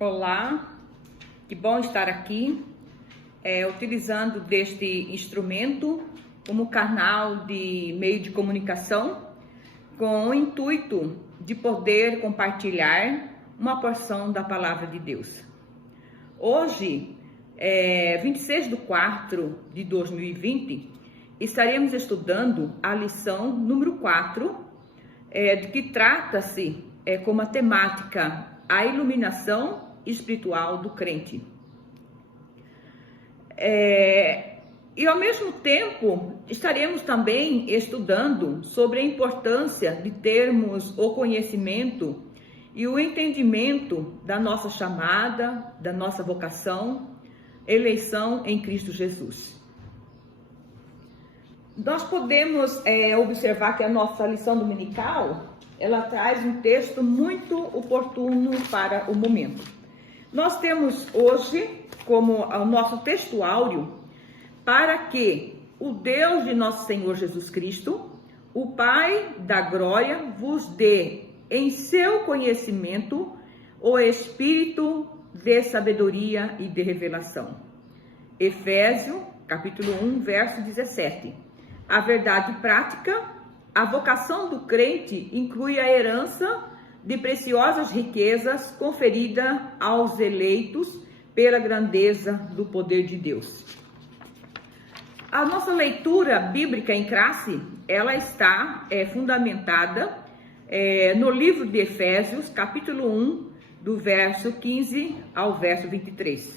Olá, que bom estar aqui, utilizando deste instrumento como canal de meio de comunicação, com o intuito de poder compartilhar uma porção da Palavra de Deus. Hoje, 26/4/2020, estaremos estudando a lição número 4, de que trata-se como a temática a iluminação espiritual do crente. E ao mesmo tempo estaremos também estudando sobre a importância de termos o conhecimento e o entendimento da nossa chamada, da nossa vocação, eleição em Cristo Jesus. Nós podemos observar que a nossa lição dominical, ela traz um texto muito oportuno para o momento. Nós temos hoje como o nosso textuário: para que o Deus de nosso Senhor Jesus Cristo, o Pai da glória, vos dê em seu conhecimento o espírito de sabedoria e de revelação. Efésios, capítulo 1, verso 17. A verdade prática. A vocação do crente inclui a herança de preciosas riquezas conferida aos eleitos pela grandeza do poder de Deus. A nossa leitura bíblica em classe, ela está fundamentada no livro de Efésios, capítulo 1, do verso 15 ao verso 23.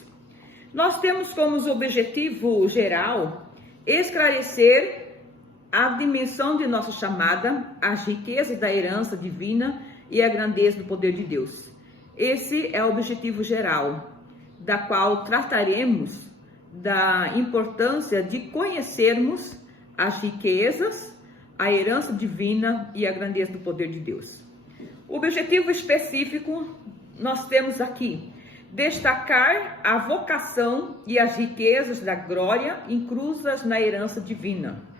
Nós temos como objetivo geral esclarecer a dimensão de nossa chamada, as riquezas da herança divina e a grandeza do poder de Deus. Esse é o objetivo geral, da qual trataremos da importância de conhecermos as riquezas, a herança divina e a grandeza do poder de Deus. O objetivo específico nós temos aqui: destacar a vocação e as riquezas da glória inclusas na herança divina.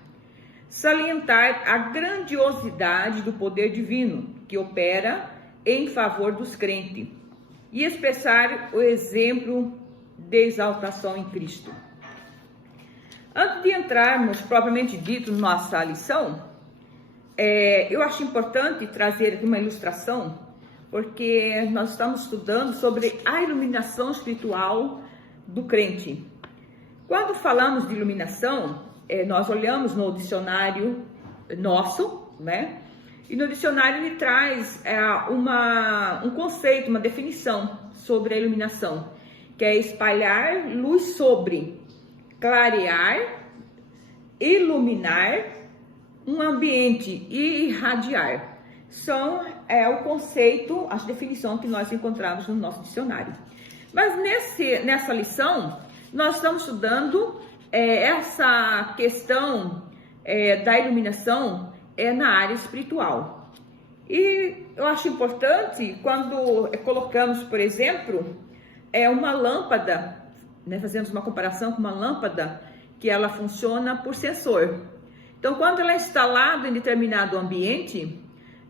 Salientar a grandiosidade do poder divino que opera em favor dos crentes e expressar o exemplo de exaltação em Cristo. Antes de entrarmos propriamente dito na nossa lição, eu acho importante trazer aqui uma ilustração, porque nós estamos estudando sobre a iluminação espiritual do crente. Quando falamos de iluminação, nós olhamos no dicionário nosso, né? E no dicionário ele traz um conceito, uma definição sobre a iluminação, que é espalhar luz sobre, clarear, iluminar um ambiente e irradiar. São o conceito, as definições que nós encontramos no nosso dicionário. Mas nessa lição, nós estamos estudando essa questão da iluminação na área espiritual. E eu acho importante quando colocamos, por exemplo, uma lâmpada, né, fazemos uma comparação com uma lâmpada que ela funciona por sensor. Então, quando ela é instalada em determinado ambiente,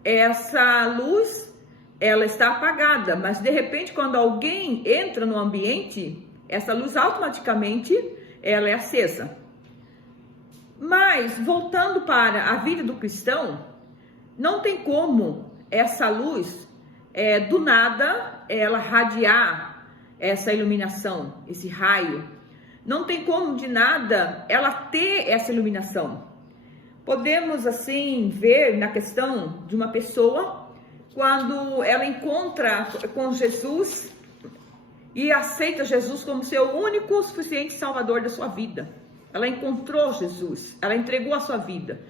essa luz ela está apagada, mas de repente quando alguém entra no ambiente, essa luz automaticamente ela é acesa. Mas, voltando para a vida do cristão, não tem como essa luz, do nada, ela radiar essa iluminação, esse raio. Não tem como, de nada, ela ter essa iluminação. Podemos, assim, ver na questão de uma pessoa, quando ela encontra com Jesus e aceita Jesus como seu único, suficiente Salvador da sua vida. Ela encontrou Jesus, ela entregou a sua vida.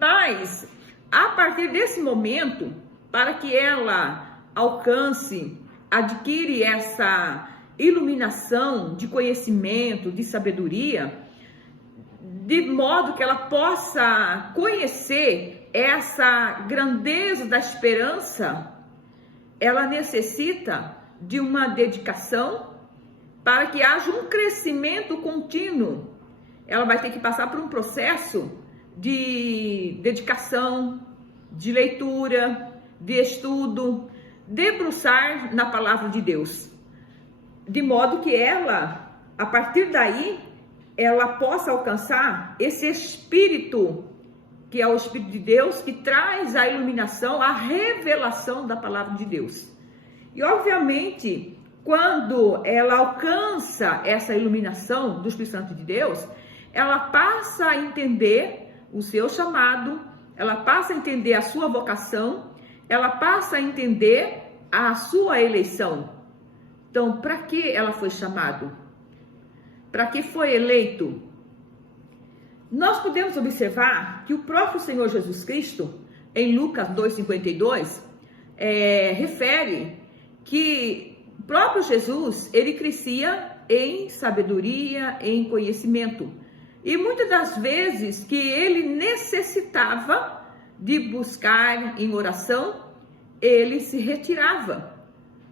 Mas, a partir desse momento, para que ela alcance, adquire essa iluminação de conhecimento, de sabedoria, de modo que ela possa conhecer essa grandeza da esperança, ela necessita de uma dedicação para que haja um crescimento contínuo. Ela vai ter que passar por um processo de dedicação, de leitura, de estudo, debruçar na palavra de Deus. de modo que ela, a partir daí, ela possa alcançar esse espírito, que é o Espírito de Deus, que traz a iluminação, a revelação da palavra de Deus. E, obviamente, quando ela alcança essa iluminação do Espírito Santo de Deus, ela passa a entender o seu chamado, ela passa a entender a sua vocação, ela passa a entender a sua eleição. Então, para que ela foi chamada? Para que foi eleito? Nós podemos observar que o próprio Senhor Jesus Cristo, em Lucas 2,52, refere que o próprio Jesus, ele crescia em sabedoria, em conhecimento. E muitas das vezes que ele necessitava de buscar em oração, ele se retirava.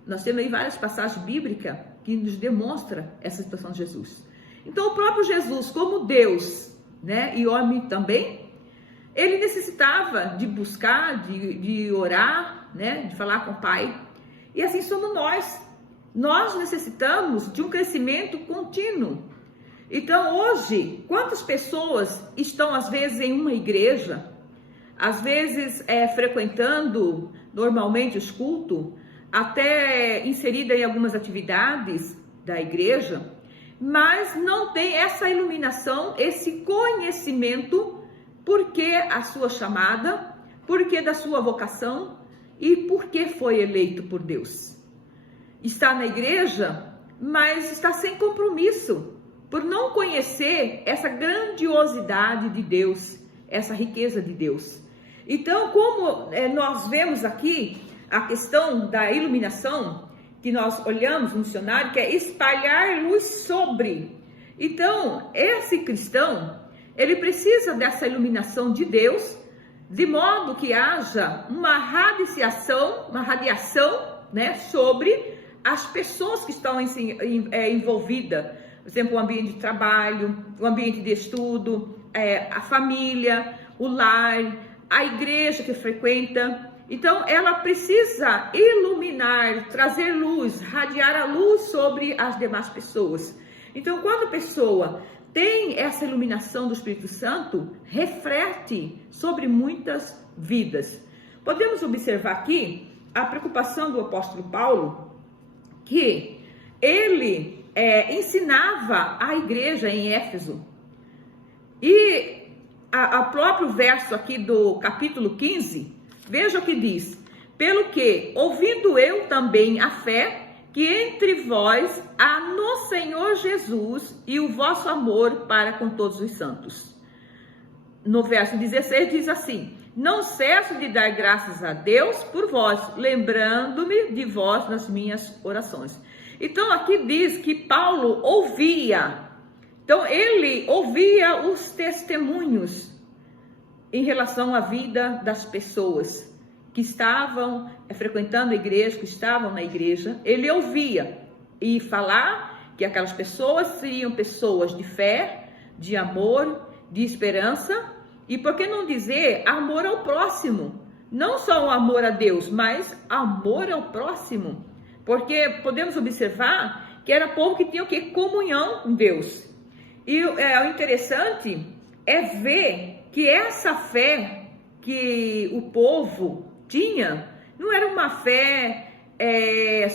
Nós temos aí várias passagens bíblicas que nos demonstram essa situação de Jesus. Então, o próprio Jesus, como Deus, né, e homem também, ele necessitava de buscar, de orar, né, de falar com o Pai. E assim somos nós. Nós necessitamos de um crescimento contínuo. Então, hoje, quantas pessoas estão, às vezes, em uma igreja, às vezes frequentando normalmente os cultos, até inserida em algumas atividades da igreja, mas não tem essa iluminação, esse conhecimento, porque a sua chamada, porque da sua vocação e porque foi eleito por Deus. Está na igreja, mas está sem compromisso, por não conhecer essa grandiosidade de Deus, essa riqueza de Deus. Então, como nós vemos aqui a questão da iluminação, que nós olhamos no dicionário, que é espalhar luz sobre. Então, esse cristão, ele precisa dessa iluminação de Deus, de modo que haja uma radiação, né, sobre as pessoas que estão envolvidas. Por exemplo, o ambiente de trabalho, o ambiente de estudo, a família, o lar, a igreja que frequenta. Então, ela precisa iluminar, trazer luz, radiar a luz sobre as demais pessoas. Então, quando a pessoa tem essa iluminação do Espírito Santo, reflete sobre muitas vidas. Podemos observar aqui a preocupação do apóstolo Paulo, que ele ensinava a igreja em Éfeso. E o próprio verso aqui do capítulo 15, veja o que diz: pelo que, ouvindo eu também a fé que entre vós há no Senhor Jesus e o vosso amor para com todos os santos. No verso 16 diz assim: não cesso de dar graças a Deus por vós, lembrando-me de vós nas minhas orações. Então aqui diz que Paulo ouvia. Então ele ouvia os testemunhos em relação à vida das pessoas que estavam frequentando a igreja, que estavam na igreja. Ele ouvia e falar que aquelas pessoas seriam pessoas de fé, de amor, de esperança, e por que não dizer amor ao próximo? Não só o amor a Deus, mas amor ao próximo, porque podemos observar que era povo que tinha o quê? Comunhão com Deus. E o interessante é ver que essa fé que o povo tinha não era uma fé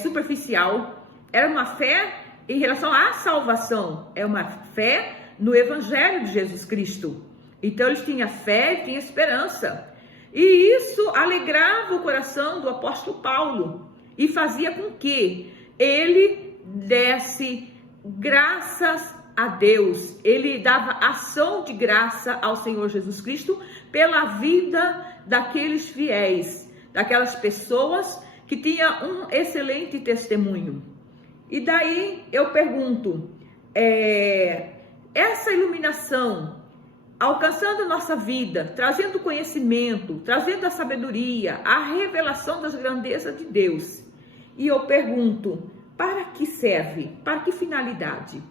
superficial, era uma fé em relação à salvação, é uma fé no Evangelho de Jesus Cristo. Então eles tinham fé e tinham esperança, e isso alegrava o coração do apóstolo Paulo e fazia com que ele desse graças a Deus, ele dava ação de graça ao Senhor Jesus Cristo pela vida daqueles fiéis, daquelas pessoas que tinham um excelente testemunho. E daí eu pergunto, essa iluminação alcançando a nossa vida, trazendo conhecimento, trazendo a sabedoria, a revelação das grandezas de Deus. E eu pergunto, para que serve? Para que finalidade?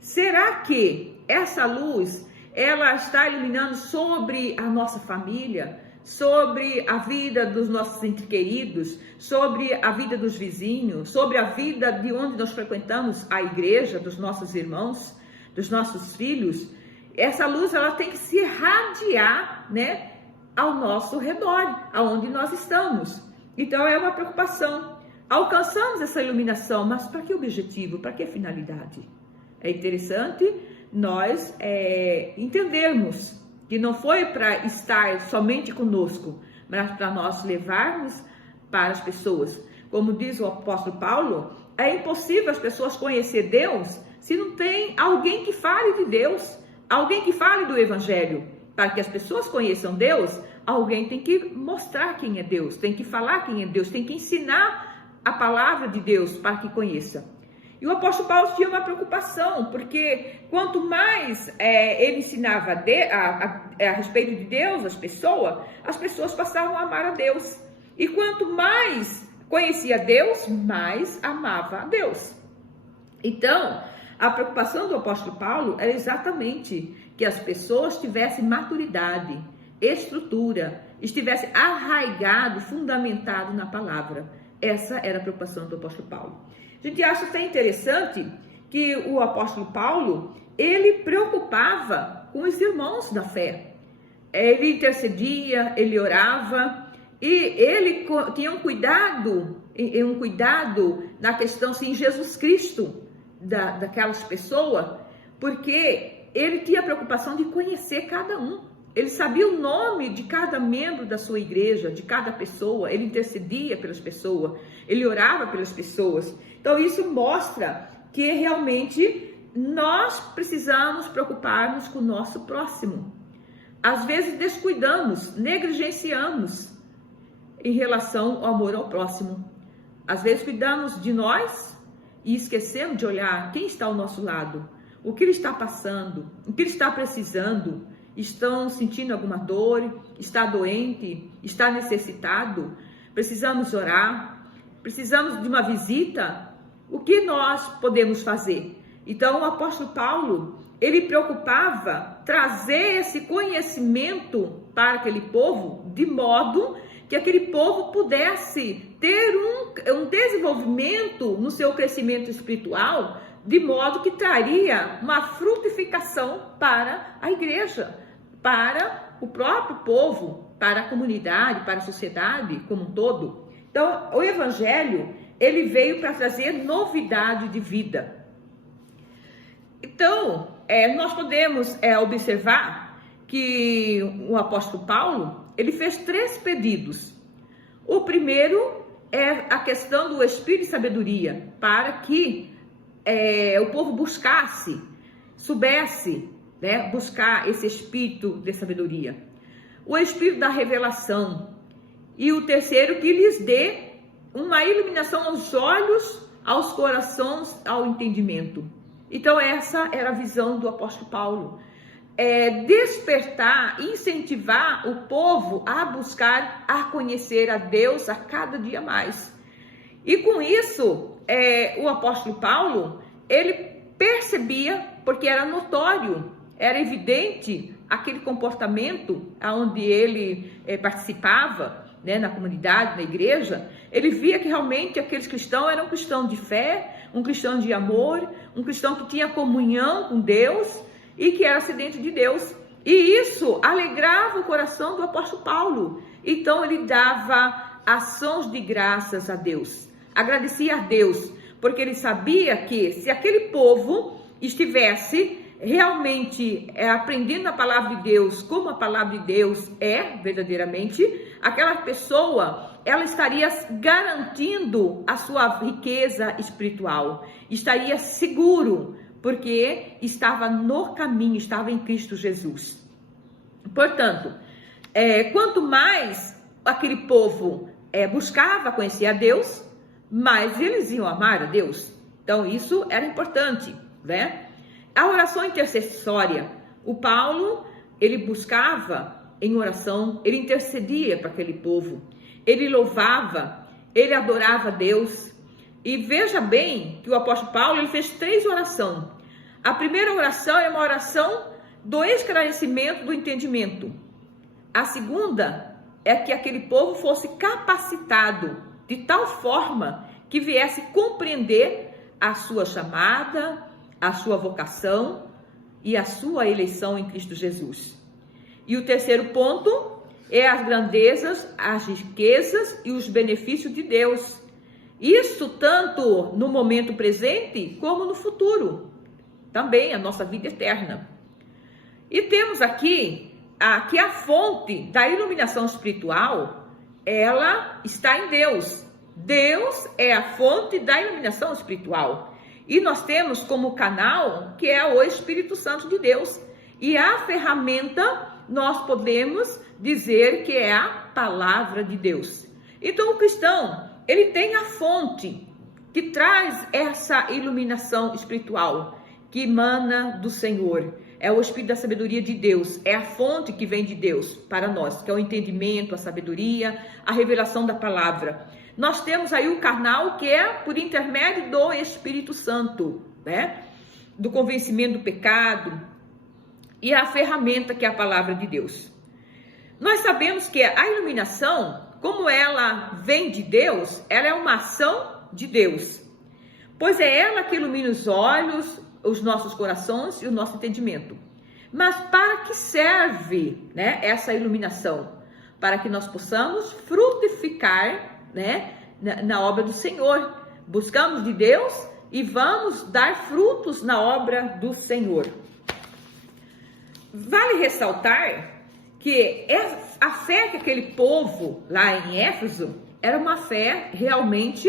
Será que essa luz, ela está iluminando sobre a nossa família, sobre a vida dos nossos entes queridos, sobre a vida dos vizinhos, sobre a vida de onde nós frequentamos a igreja, dos nossos irmãos, dos nossos filhos, essa luz ela tem que se irradiar, né, ao nosso redor, aonde nós estamos. Então é uma preocupação. Alcançamos essa iluminação, mas para que objetivo? Para que finalidade? É interessante nós entendermos que não foi para estar somente conosco, mas para nós levarmos para as pessoas. Como diz o apóstolo Paulo, é impossível as pessoas conhecer Deus se não tem alguém que fale de Deus, alguém que fale do Evangelho. Para que as pessoas conheçam Deus, alguém tem que mostrar quem é Deus, tem que falar quem é Deus, tem que ensinar a palavra de Deus para que conheça. E o apóstolo Paulo tinha uma preocupação, porque quanto mais ele ensinava a respeito de Deus, as pessoas passavam a amar a Deus. E quanto mais conhecia Deus, mais amava a Deus. Então, a preocupação do apóstolo Paulo era exatamente que as pessoas tivessem maturidade, estrutura, estivessem arraigado, fundamentado na palavra. Essa era a preocupação do apóstolo Paulo. A gente acha até interessante que o apóstolo Paulo, ele preocupava com os irmãos da fé. Ele intercedia, ele orava e ele tinha um cuidado na questão, assim, Jesus Cristo daquelas pessoas, porque ele tinha a preocupação de conhecer cada um. Ele sabia o nome de cada membro da sua igreja, de cada pessoa. Ele intercedia pelas pessoas, ele orava pelas pessoas. Então isso mostra que realmente nós precisamos preocupar-nos com o nosso próximo. Às vezes descuidamos, negligenciamos em relação ao amor ao próximo. Às vezes cuidamos de nós e esquecemos de olhar quem está ao nosso lado, o que ele está passando, o que ele está precisando. Estão sentindo alguma dor, está doente, está necessitado, precisamos orar, precisamos de uma visita. O que nós podemos fazer? Então o apóstolo Paulo, ele preocupava trazer esse conhecimento para aquele povo, de modo que aquele povo pudesse ter um desenvolvimento no seu crescimento espiritual, de modo que traria uma frutificação para a igreja, para o próprio povo, para a comunidade, para a sociedade como um todo. Então, o Evangelho, ele veio para trazer novidade de vida. Então, nós podemos observar que o apóstolo Paulo, ele fez 3 pedidos. O primeiro é a questão do espírito de sabedoria, para que o povo buscasse, soubesse, né, buscar esse espírito de sabedoria. O espírito da revelação. E o terceiro, que lhes dê uma iluminação aos olhos, aos corações, ao entendimento. Então essa era a visão do apóstolo Paulo. Despertar, incentivar o povo a buscar, a conhecer a Deus a cada dia mais. E com isso, o apóstolo Paulo, ele percebia, porque era notório, era evidente aquele comportamento onde ele participava, né, na comunidade, na igreja. Ele via que realmente aqueles cristãos eram cristãos de fé, um cristão de amor, um cristão que tinha comunhão com Deus e que era sedento de Deus. E isso alegrava o coração do apóstolo Paulo. Então ele dava ações de graças a Deus, agradecia a Deus, porque ele sabia que se aquele povo estivesse realmente aprendendo a palavra de Deus, como a palavra de Deus é verdadeiramente, aquela pessoa, ela estaria garantindo a sua riqueza espiritual, estaria seguro, porque estava no caminho, estava em Cristo Jesus. Portanto, quanto mais aquele povo buscava conhecer a Deus, mais eles iam amar a Deus. Então isso era importante, né? A oração intercessória, o Paulo, ele buscava em oração, ele intercedia para aquele povo, ele louvava, ele adorava a Deus. E veja bem que o apóstolo Paulo, ele fez 3 orações. A primeira oração é uma oração do esclarecimento do entendimento. A segunda é que aquele povo fosse capacitado de tal forma que viesse compreender a sua chamada, a sua vocação e a sua eleição em Cristo Jesus. E o terceiro ponto é as grandezas, as riquezas e os benefícios de Deus. Isso tanto no momento presente como no futuro. Também a nossa vida eterna. E temos aqui que a fonte da iluminação espiritual, ela está em Deus. Deus é a fonte da iluminação espiritual. E nós temos como canal que é o Espírito Santo de Deus. E a ferramenta nós podemos dizer que é a palavra de Deus. Então o cristão, ele tem a fonte que traz essa iluminação espiritual que emana do Senhor. É o Espírito da sabedoria de Deus, é a fonte que vem de Deus para nós, que é o entendimento, a sabedoria, a revelação da palavra. Nós temos aí o canal que é por intermédio do Espírito Santo, né? Do convencimento do pecado e a ferramenta que é a palavra de Deus. Nós sabemos que a iluminação, como ela vem de Deus, ela é uma ação de Deus, pois é ela que ilumina os olhos, os nossos corações e o nosso entendimento. Mas para que serve, né, essa iluminação? Para que nós possamos frutificar, né, na obra do Senhor. Buscamos de Deus e vamos dar frutos na obra do Senhor. Vale ressaltar que a fé que aquele povo lá em Éfeso era uma fé realmente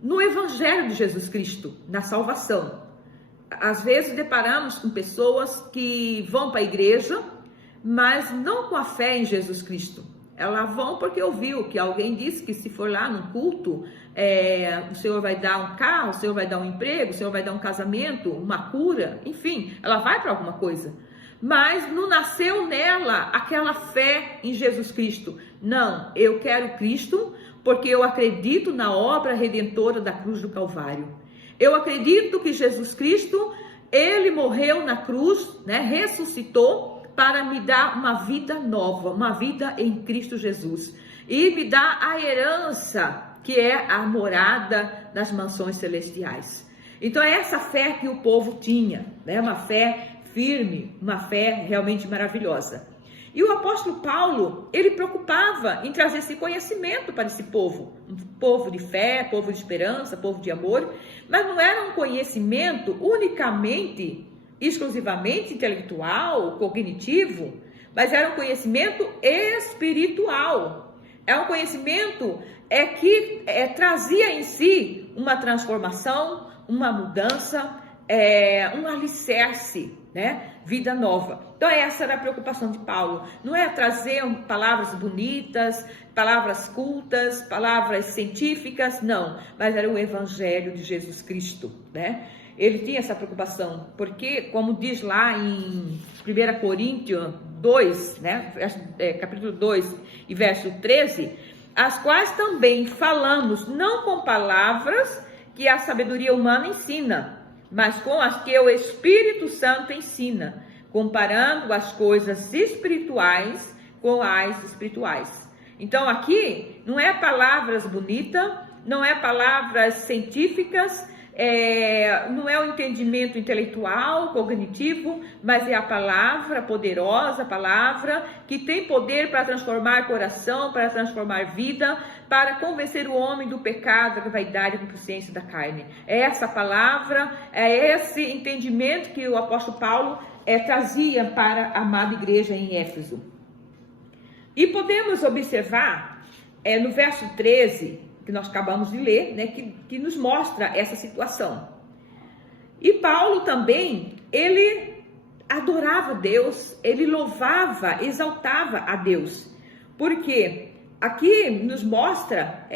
no Evangelho de Jesus Cristo, na salvação. Às vezes deparamos com pessoas que vão para a igreja, mas não com a fé em Jesus Cristo. Elas vão porque ouviu que alguém disse que se for lá num culto, o Senhor vai dar um carro, o Senhor vai dar um emprego, o Senhor vai dar um casamento, uma cura, enfim, ela vai para alguma coisa. Mas não nasceu nela aquela fé em Jesus Cristo. Não, eu quero Cristo porque eu acredito na obra redentora da cruz do Calvário. Eu acredito que Jesus Cristo, ele morreu na cruz, né, ressuscitou para me dar uma vida nova, uma vida em Cristo Jesus. E me dá a herança, que é a morada nas mansões celestiais. Então é essa fé que o povo tinha, né, uma fé firme, uma fé realmente maravilhosa. E o apóstolo Paulo, ele preocupava em trazer esse conhecimento para esse povo, um povo de fé, povo de esperança, povo de amor, mas não era um conhecimento unicamente, exclusivamente intelectual, cognitivo, mas era um conhecimento espiritual. É um conhecimento que trazia em si uma transformação, uma mudança, um alicerce, né? Vida nova. Então essa era a preocupação de Paulo. Não é trazer palavras bonitas, palavras cultas, palavras científicas, não. Mas era o Evangelho de Jesus Cristo, né? Ele tinha essa preocupação, porque, como diz lá em 1 Coríntios 2, né? Capítulo 2 e verso 13, as quais também falamos não com palavras que a sabedoria humana ensina, mas com as que o Espírito Santo ensina, comparando as coisas espirituais com as espirituais. Então aqui não é palavras bonitas, não é palavras científicas, não é o entendimento intelectual, cognitivo, mas é a palavra poderosa, a palavra que tem poder para transformar coração, para transformar vida, para convencer o homem do pecado, da vaidade e da consciência da carne. É essa palavra, é esse entendimento que o apóstolo Paulo trazia para a amada igreja em Éfeso. E podemos observar no verso 13, que nós acabamos de ler, né, que nos mostra essa situação. E Paulo também, ele adorava Deus, ele louvava, exaltava a Deus, porque aqui nos mostra,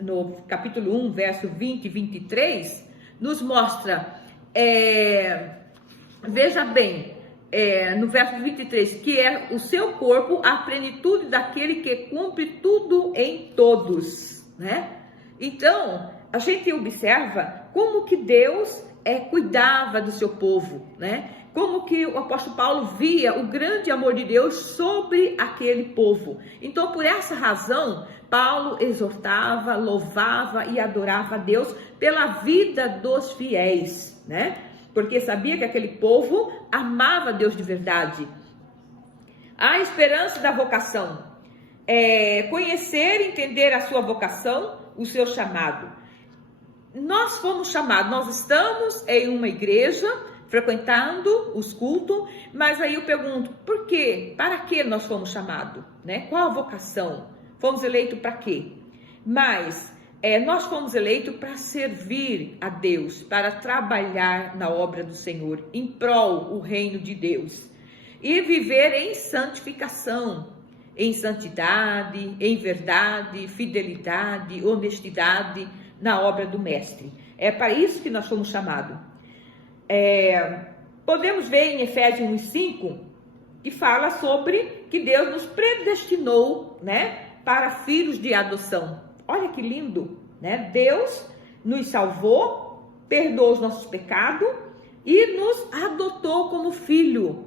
no capítulo 1, verso 20 e 23, nos mostra, veja bem, no verso 23, que é o seu corpo a plenitude daquele que cumpre tudo em todos, né? Então, a gente observa como que Deus, cuidava do seu povo, né? Como que o apóstolo Paulo via o grande amor de Deus sobre aquele povo. Então, por essa razão, Paulo exortava, louvava e adorava a Deus pela vida dos fiéis, né? Porque sabia que aquele povo amava Deus de verdade. A esperança da vocação. Conhecer e entender a sua vocação, o seu chamado. Nós fomos chamados, nós estamos em uma igreja, frequentando os cultos, mas aí eu pergunto, por quê? Para que nós fomos chamados? Né? Qual a vocação? Fomos eleitos para quê? Mas nós fomos eleitos para servir a Deus, para trabalhar na obra do Senhor, em prol do reino de Deus. E viver em santificação, em santidade, em verdade, fidelidade, honestidade na obra do Mestre. É para isso que nós fomos chamados. Podemos ver em Efésios 1:5 que fala sobre que Deus nos predestinou, né, para filhos de adoção. Olha que lindo, né? Deus nos salvou, perdoou os nossos pecados e nos adotou como filho.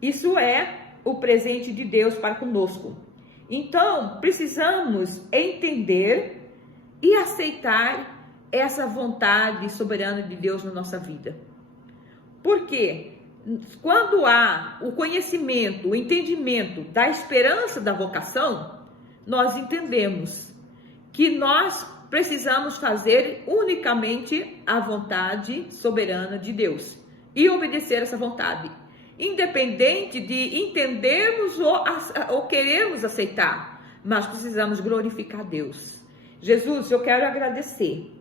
Isso é o presente de Deus para conosco. Então, precisamos entender e aceitar essa vontade soberana de Deus na nossa vida. Porque quando há o conhecimento, o entendimento da esperança da vocação, nós entendemos que nós precisamos fazer unicamente a vontade soberana de Deus e obedecer essa vontade, independente de entendermos ou querermos aceitar, mas precisamos glorificar Deus. Jesus, eu quero agradecer.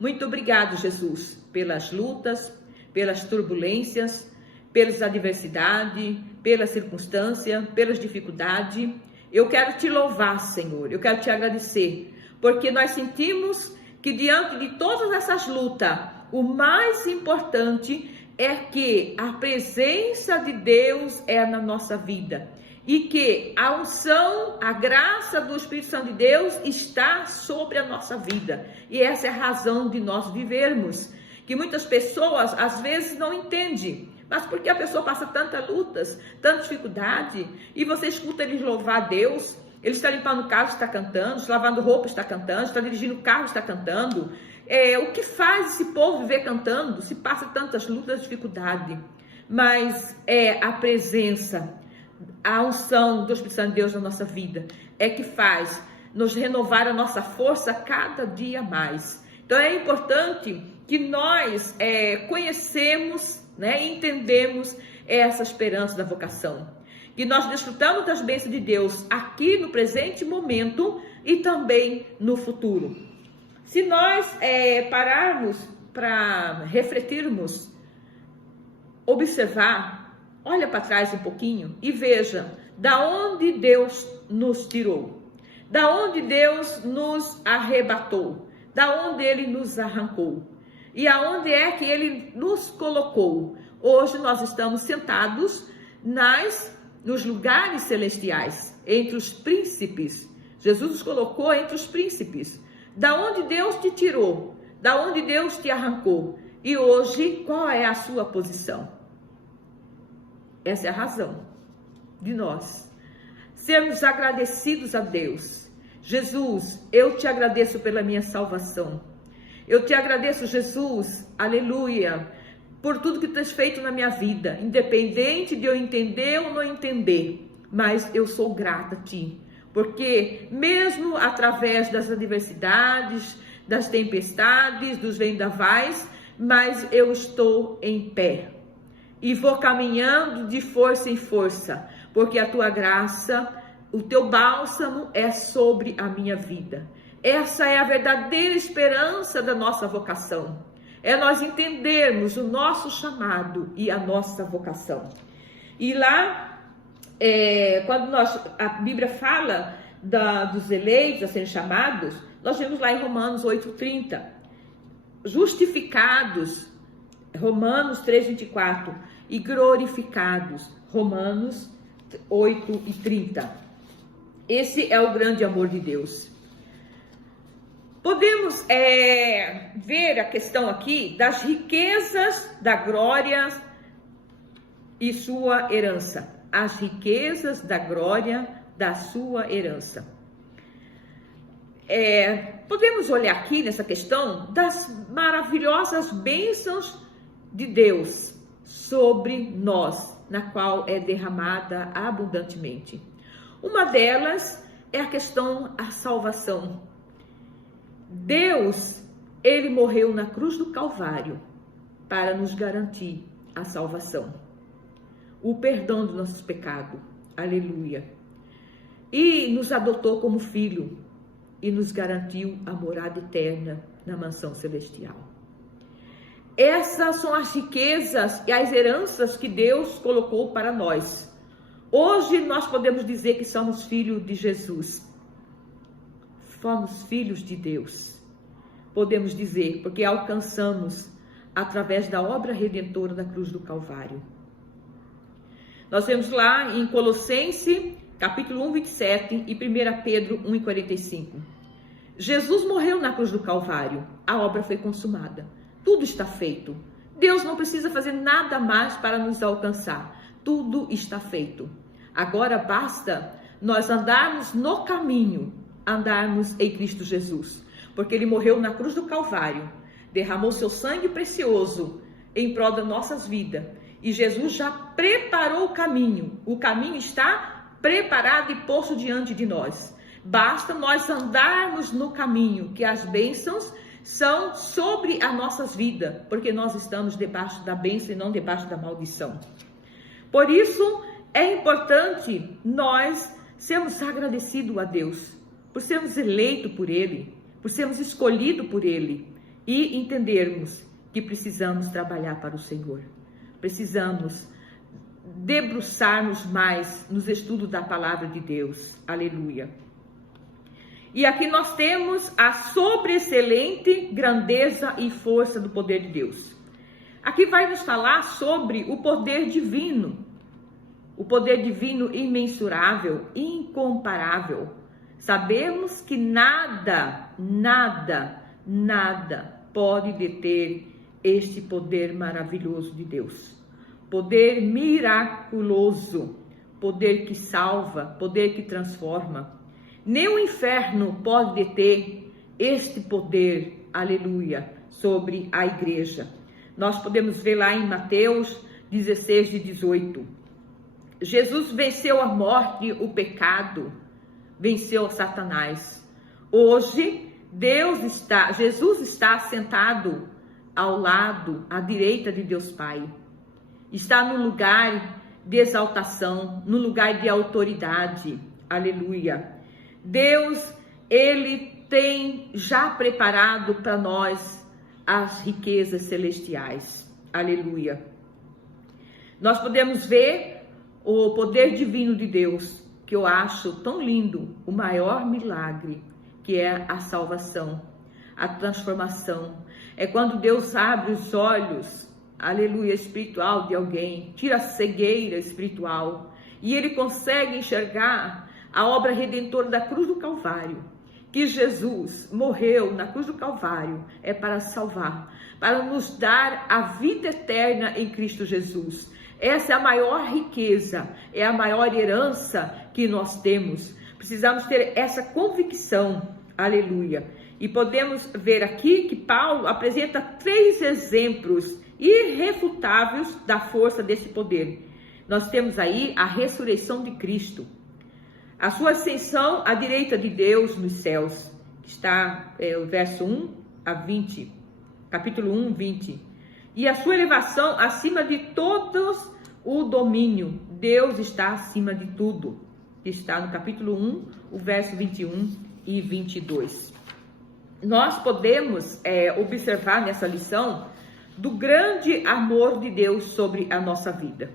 Muito obrigado, Jesus, pelas lutas, pelas turbulências, pelas adversidades, pelas circunstâncias, pelas dificuldades. Eu quero te louvar, Senhor, eu quero te agradecer, porque nós sentimos que diante de todas essas lutas, o mais importante é que a presença de Deus é na nossa vida e que a unção, a graça do Espírito Santo de Deus está sobre a nossa vida. E essa é a razão de nós vivermos, que muitas pessoas às vezes não entendem. Mas porque a pessoa passa tantas lutas, tanta dificuldade, e você escuta eles louvar a Deus, ele está limpando o carro, está cantando, está lavando roupa, está cantando, está dirigindo o carro, está cantando. O que faz esse povo viver cantando se passa tantas lutas, dificuldade? Mas é a presença, a unção do Espírito Santo de Deus na nossa vida é que faz nos renovar a nossa força cada dia mais. Então é importante que nós conhecemos, né, e entendemos essa esperança da vocação, que nós desfrutamos das bênçãos de Deus aqui no presente momento e também no futuro. Se nós pararmos para refletirmos, observar, olha para trás um pouquinho e veja da onde Deus nos tirou, da onde Deus nos arrebatou, da onde Ele nos arrancou e aonde é que Ele nos colocou. Hoje nós estamos sentados nos lugares celestiais, entre os príncipes. Jesus nos colocou entre os príncipes. Da onde Deus te tirou, da onde Deus te arrancou. E hoje, qual é a sua posição? Essa é a razão de nós sermos agradecidos a Deus. Jesus, eu te agradeço pela minha salvação. Eu te agradeço, Jesus, aleluia, por tudo que tu tens feito na minha vida, independente de eu entender ou não entender, mas eu sou grata a ti, porque mesmo através das adversidades, das tempestades, dos vendavais, mas eu estou em pé e vou caminhando de força em força, porque a tua graça, o teu bálsamo é sobre a minha vida. Essa é a verdadeira esperança da nossa vocação. É nós entendermos o nosso chamado e a nossa vocação. E lá, quando a Bíblia fala dos eleitos a serem chamados, nós vemos lá em Romanos 8:30, justificados, Romanos 3:24, e glorificados, Romanos 8:30. Esse é o grande amor de Deus. Podemos ver a questão aqui das riquezas da glória e sua herança. As riquezas da glória da sua herança. Podemos olhar aqui nessa questão das maravilhosas bênçãos de Deus sobre nós, na qual é derramada abundantemente. Uma delas é a questão da salvação. Deus, ele morreu na cruz do Calvário para nos garantir a salvação, o perdão dos nossos pecados, aleluia, e nos adotou como filho e nos garantiu a morada eterna na mansão celestial. Essas são as riquezas e as heranças que Deus colocou para nós. Hoje nós podemos dizer que somos filhos de Jesus. Somos filhos de Deus. Podemos dizer, porque alcançamos através da obra redentora da cruz do Calvário. Nós vemos lá em Colossenses, capítulo 1, 27 e 1 Pedro 1, 45. Jesus morreu na cruz do Calvário. A obra foi consumada. Tudo está feito. Deus não precisa fazer nada mais para nos alcançar. Tudo está feito. Agora basta nós andarmos no caminho, andarmos em Cristo Jesus. Porque Ele morreu na cruz do Calvário, derramou seu sangue precioso em prol das nossas vidas. E Jesus já preparou o caminho. O caminho está preparado e posto diante de nós. Basta nós andarmos no caminho, que as bênçãos são sobre as nossas vidas, porque nós estamos debaixo da bênção e não debaixo da maldição. Por isso, é importante nós sermos agradecidos a Deus, por sermos eleitos por Ele, por sermos escolhidos por Ele, e entendermos que precisamos trabalhar para o Senhor. Precisamos debruçarmos mais nos estudos da palavra de Deus. Aleluia. E aqui nós temos a sobreexcelente grandeza e força do poder de Deus. Aqui vai nos falar sobre o poder divino imensurável, incomparável. Sabemos que nada pode deter este poder maravilhoso de Deus. Poder miraculoso, poder que salva, poder que transforma. Nem o inferno pode deter este poder, aleluia, sobre a igreja. Nós podemos ver lá em Mateus 16, 18. Jesus venceu a morte, o pecado, venceu Satanás. Hoje, Jesus está sentado ao lado, à direita de Deus Pai. Está no lugar de exaltação, no lugar de autoridade. Aleluia. Deus, Ele tem já preparado para nós as riquezas celestiais. Aleluia. Nós podemos ver o poder divino de Deus, que eu acho tão lindo, o maior milagre, que é a salvação, a transformação. É quando Deus abre os olhos, aleluia, espiritual de alguém, tira a cegueira espiritual, e ele consegue enxergar a obra redentora da cruz do Calvário, que Jesus morreu na cruz do Calvário, é para salvar, para nos dar a vida eterna em Cristo Jesus. Essa é a maior riqueza, é a maior herança que nós temos. Precisamos ter essa convicção, aleluia. E podemos ver aqui que Paulo apresenta 3 exemplos irrefutáveis da força desse poder. Nós temos aí a ressurreição de Cristo, a sua ascensão à direita de Deus nos céus, que está o verso 1 a 20, capítulo 1, 20. E a sua elevação acima de todos o domínio. Deus está acima de tudo. Está no capítulo 1, o verso 21 e 22. Nós podemos observar nessa lição do grande amor de Deus sobre a nossa vida.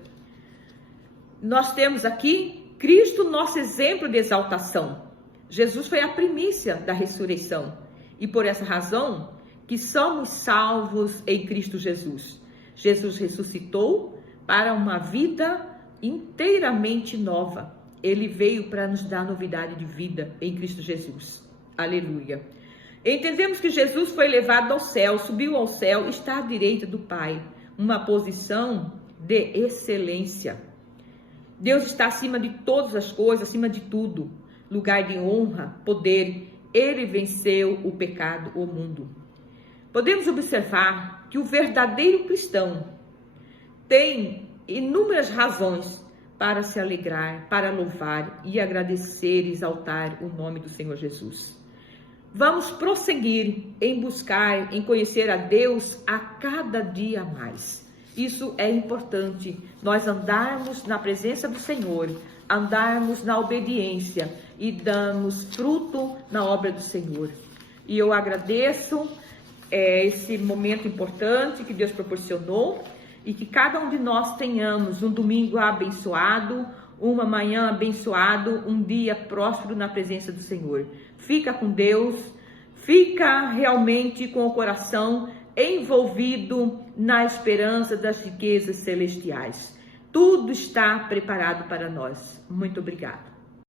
Nós temos aqui Cristo, nosso exemplo de exaltação. Jesus foi a primícia da ressurreição. E por essa razão que somos salvos em Cristo Jesus. Jesus ressuscitou para uma vida inteiramente nova. Ele veio para nos dar novidade de vida em Cristo Jesus. Aleluia. Entendemos que Jesus foi levado ao céu, subiu ao céu, está à direita do Pai, uma posição de excelência. Deus está acima de todas as coisas, acima de tudo, lugar de honra, poder. Ele venceu o pecado, o mundo. Podemos observar que o verdadeiro cristão tem inúmeras razões para se alegrar, para louvar e agradecer e exaltar o nome do Senhor Jesus. Vamos prosseguir em buscar, em conhecer a Deus a cada dia mais. Isso é importante, nós andarmos na presença do Senhor, andarmos na obediência e darmos fruto na obra do Senhor. E eu agradeço esse momento importante que Deus proporcionou e que cada um de nós tenhamos um domingo abençoado, uma manhã abençoado, um dia próspero na presença do Senhor. Fica com Deus, fica realmente com o coração envolvido na esperança das riquezas celestiais. Tudo está preparado para nós. Muito obrigada.